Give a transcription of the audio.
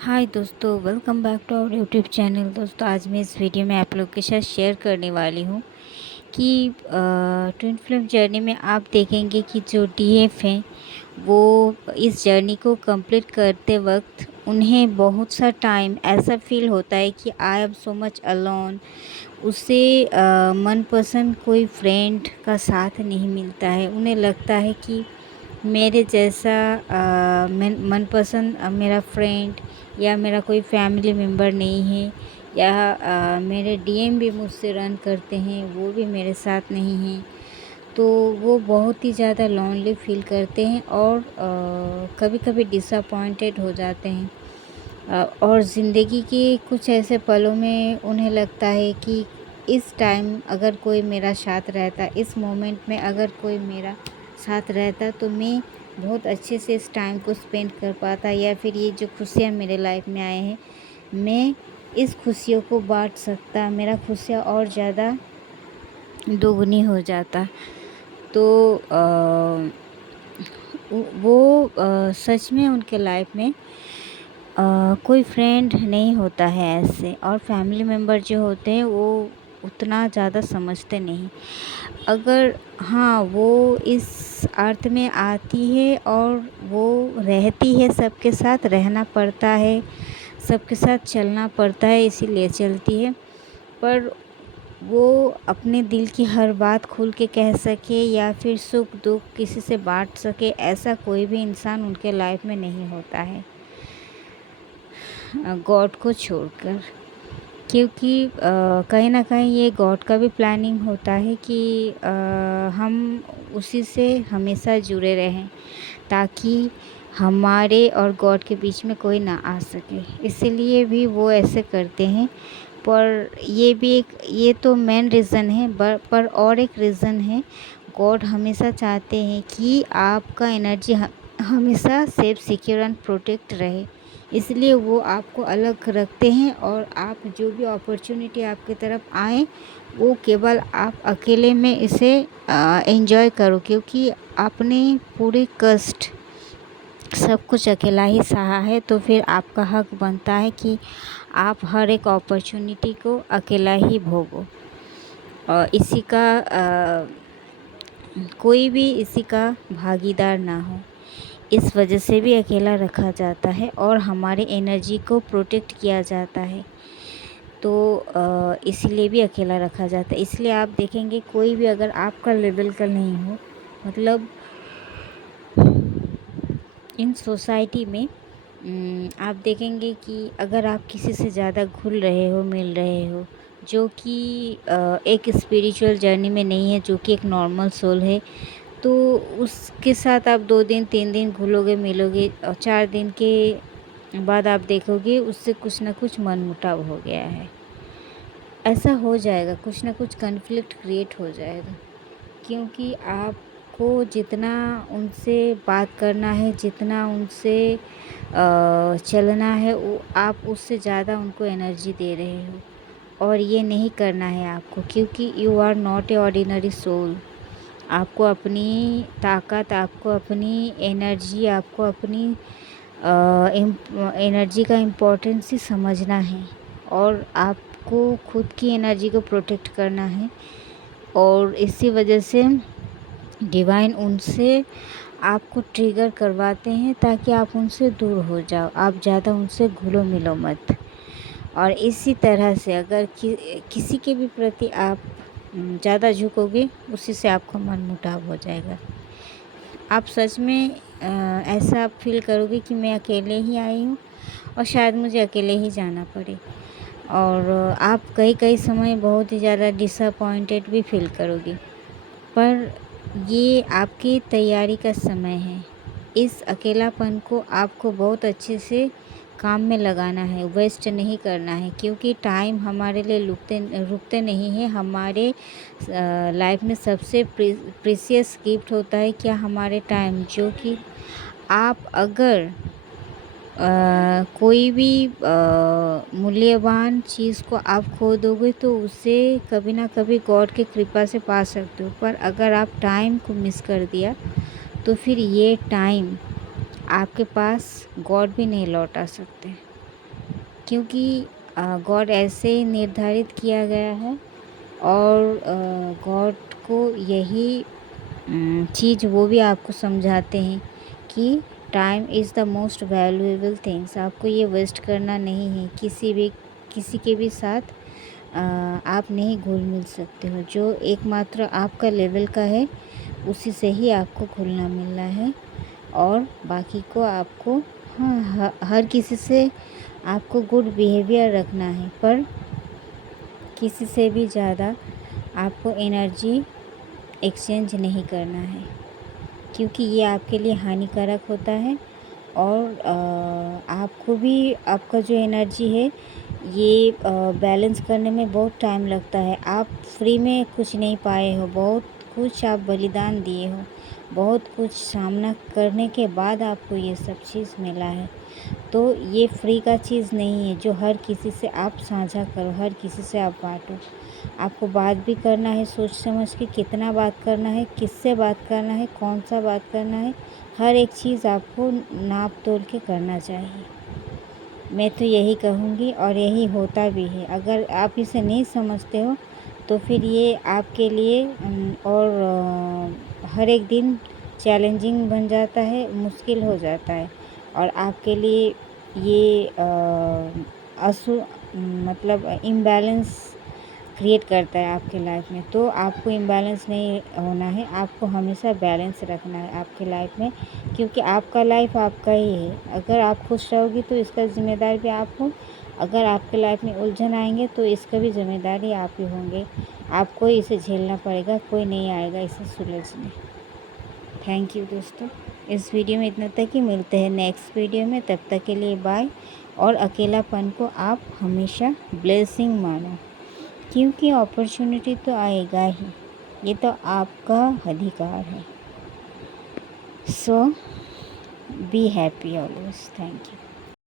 हाय दोस्तों, welcome back to our YouTube channel. दोस्तों, आज मैं इस वीडियो में आप लोग के साथ शेयर करने वाली हूँ कि ट्विन फ्लेम जर्नी में आप देखेंगे कि जो डीएफ हैं वो इस जर्नी को कंप्लीट करते वक्त उन्हें बहुत सा टाइम ऐसा फील होता है कि I am so much alone. उसे मनपसंद कोई फ्रेंड का साथ नहीं मिलता है। उन्हें लगता है कि मेरे जैसा मनपसंद मेरा फ्रेंड या मेरा कोई फैमिली मेम्बर नहीं है, या मेरे डीएम भी मुझसे रन करते हैं वो भी मेरे साथ नहीं हैं। तो वो बहुत ही ज़्यादा लोनली फील करते हैं और कभी कभी डिसअपॉइंटेड हो जाते हैं। और ज़िंदगी के कुछ ऐसे पलों में उन्हें लगता है कि इस टाइम अगर कोई मेरा साथ रहता, इस मोमेंट में अगर कोई मेरा साथ रहता तो मैं बहुत अच्छे से इस टाइम को स्पेंड कर पाता, या फिर ये जो खुशियाँ मेरे लाइफ में आए हैं मैं इस खुशियों को बांट सकता, मेरा खुशियाँ और ज़्यादा दोगुनी हो जाता। तो सच में उनके लाइफ में कोई फ्रेंड नहीं होता है ऐसे, और फैमिली मेम्बर जो होते हैं वो उतना ज़्यादा समझते नहीं। अगर हाँ, वो इस अर्थ में आती है और वो रहती है, सबके साथ रहना पड़ता है, सबके साथ चलना पड़ता है, इसीलिए चलती है। पर वो अपने दिल की हर बात खुल के कह सके या फिर सुख दुख किसी से बांट सके, ऐसा कोई भी इंसान उनके लाइफ में नहीं होता है गॉड को छोड़कर। क्योंकि कहीं ना कहीं ये गॉड का भी प्लानिंग होता है कि हम उसी से हमेशा जुड़े रहें, ताकि हमारे और गॉड के बीच में कोई ना आ सके। इसीलिए भी वो ऐसे करते हैं। पर ये तो मेन रीज़न है, पर और एक रीज़न है। गॉड हमेशा चाहते हैं कि आपका एनर्जी हमेशा सेफ, सिक्योर एंड प्रोटेक्ट रहे। इसलिए वो आपको अलग रखते हैं, और आप जो भी अपॉर्चुनिटी आपकी तरफ आए वो केवल आप अकेले में इसे एंजॉय करो, क्योंकि आपने पूरे कष्ट सब कुछ अकेला ही सहा है। तो फिर आपका हक बनता है कि आप हर एक अपॉर्चुनिटी को अकेला ही भोगो, और इसी का कोई भी इसी का भागीदार ना हो। इस वजह से भी अकेला रखा जाता है और हमारे एनर्जी को प्रोटेक्ट किया जाता है। तो इसलिए भी अकेला रखा जाता है। इसलिए आप देखेंगे कोई भी अगर आपका लेवल का नहीं हो, मतलब इन सोसाइटी में आप देखेंगे कि अगर आप किसी से ज़्यादा घुल रहे हो, मिल रहे हो, जो कि एक स्पिरिचुअल जर्नी में नहीं है, जो कि एक नॉर्मल सोल है, तो उसके साथ आप 2 दिन 3 दिन घुलोगे, मिलोगे, और 4 दिन के बाद आप देखोगे उससे कुछ ना कुछ मनमुटाव हो गया है। ऐसा हो जाएगा, कुछ ना कुछ कॉन्फ्लिक्ट क्रिएट हो जाएगा, क्योंकि आपको जितना उनसे बात करना है, जितना उनसे चलना है, वो आप उससे ज़्यादा उनको एनर्जी दे रहे हो। और ये नहीं करना है आपको, क्योंकि you are not a ordinary soul. आपको अपनी ताकत, आपको अपनी एनर्जी, आपको अपनी एनर्जी का इम्पोर्टेंस ही समझना है, और आपको खुद की एनर्जी को प्रोटेक्ट करना है। और इसी वजह से डिवाइन उनसे आपको ट्रिगर करवाते हैं, ताकि आप उनसे दूर हो जाओ, आप ज़्यादा उनसे घुलो मिलो मत। और इसी तरह से अगर किसी के भी प्रति आप ज़्यादा झुकोगे, उसी से आपका मनमुटाव हो जाएगा। आप सच में ऐसा फील करोगे कि मैं अकेले ही आई हूँ और शायद मुझे अकेले ही जाना पड़े। और आप कई कई समय बहुत ही ज़्यादा डिसअपॉइंटेड भी फील करोगे। पर ये आपकी तैयारी का समय है। इस अकेलापन को आपको बहुत अच्छे से काम में लगाना है, वेस्ट नहीं करना है, क्योंकि टाइम हमारे लिए रुकते नहीं हैं। हमारे लाइफ में सबसे प्रीशियस गिफ्ट होता है क्या? हमारे टाइम, जो कि आप अगर कोई भी मूल्यवान चीज़ को आप खो दोगे तो उसे कभी ना कभी गॉड की कृपा से पा सकते हो। पर अगर आप टाइम को मिस कर दिया तो फिर ये टाइम आपके पास गॉड भी नहीं लौटा सकते। क्योंकि गॉड ऐसे निर्धारित किया गया है और गॉड को यही चीज़ वो भी आपको समझाते हैं कि time is the most valuable things. आपको ये वेस्ट करना नहीं है, किसी के भी साथ आप नहीं घुल मिल सकते हो। जो एकमात्र आपका लेवल का है उसी से ही आपको घुलना मिलना है, और बाकी को आपको हर किसी से आपको गुड बिहेवियर रखना है, पर किसी से भी ज़्यादा आपको एनर्जी एक्सचेंज नहीं करना है, क्योंकि ये आपके लिए हानिकारक होता है। और आपको भी आपका जो एनर्जी है ये बैलेंस करने में बहुत टाइम लगता है। आप फ्री में कुछ नहीं पाए हो, बहुत कुछ आप बलिदान दिए हो, बहुत कुछ सामना करने के बाद आपको ये सब चीज़ मिला है। तो ये फ्री का चीज़ नहीं है जो हर किसी से आप साझा करो, हर किसी से आप बांटो। आपको बात भी करना है सोच समझ के, कितना बात करना है, किससे बात करना है, कौन सा बात करना है, हर एक चीज़ आपको नाप तोल के करना चाहिए। मैं तो यही कहूँगी और यही होता भी है। अगर आप इसे नहीं समझते हो तो फिर ये आपके लिए और हर एक दिन चैलेंजिंग बन जाता है, मुश्किल हो जाता है, और आपके लिए ये मतलब इम्बैलेंस क्रिएट करता है आपके लाइफ में। तो आपको इम्बैलेंस नहीं होना है, आपको हमेशा बैलेंस रखना है आपके लाइफ में, क्योंकि आपका लाइफ आपका ही है। अगर आप खुश रहोगी तो इसका ज़िम्मेदार भी आप हो, अगर आपके लाइफ में उलझन आएंगे तो इसका भी ज़िम्मेदारी आप ही होंगे। आपको इसे झेलना पड़ेगा, कोई नहीं आएगा इसे सुलझने। थैंक यू दोस्तों, इस वीडियो में इतना तक ही। मिलते हैं नेक्स्ट वीडियो में, तब तक के लिए बाय। और अकेलापन को आप हमेशा ब्लेसिंग मानो, क्योंकि अपॉर्चुनिटी तो आएगा ही, ये तो आपका अधिकार है। So be happy always. Thank you.